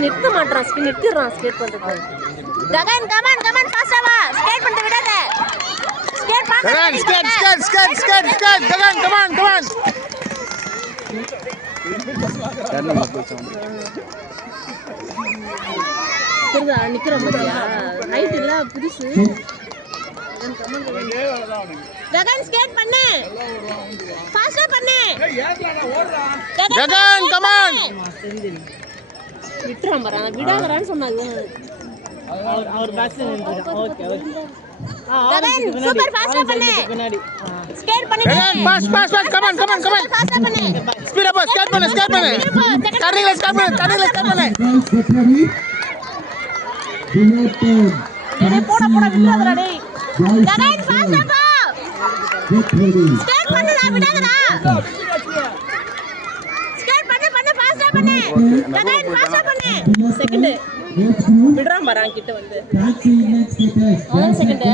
நிறுத்த மாட்டான், நிறுத்திடுறான் ஸ்கேட் பண்றது. ககன் கமான் கமான் ஃபாஸ்டா வா, ஸ்கேட் பண்ண விடாத. Skate boss. Gagan skate Gagan come on come on. திரும்ப நிக்கிறோம் பாத்தியா? ஹைட் இல்ல புதுசு. ககன் ஸ்கேட் பண்ணு, ஃபாஸ்டா பண்ணு. ககன் கமான். விட்டுறான் பாரு, விடாதறான்னு சொன்னாங்க. அவர் பாக்ஸ் நின்னுட்டான். Okay okay. ககன் சூப்பர் ஃபாஸ்டா பண்ணு. ஸ்கேட் பண்ணு. Gagan pass pass pass come on come on come on. ஃபாஸ்டா பண்ணு. ஸ்பீட் அப் ஸ்கேட் பண்ணு ஸ்கேட் பண்ணு. டர்னிங்ல ஸ்கேட் பண்ணு டர்னிங்ல ஸ்கேட் பண்ணு. டேய் போடா போடா விட்டுறாதடா டேய். ககன் ஃபாஸ்டா போ. ஸ்கேட் பண்ணுடா விடாதடா. ஸ்கேட் பண்ணு பண்ணு ஃபாஸ்டா பண்ணு. ககன் ஃபாஸ்டா பண்ணு. செகண்ட் விடுறான் பாரு கிட்ட வந்து. 1 செகண்ட்.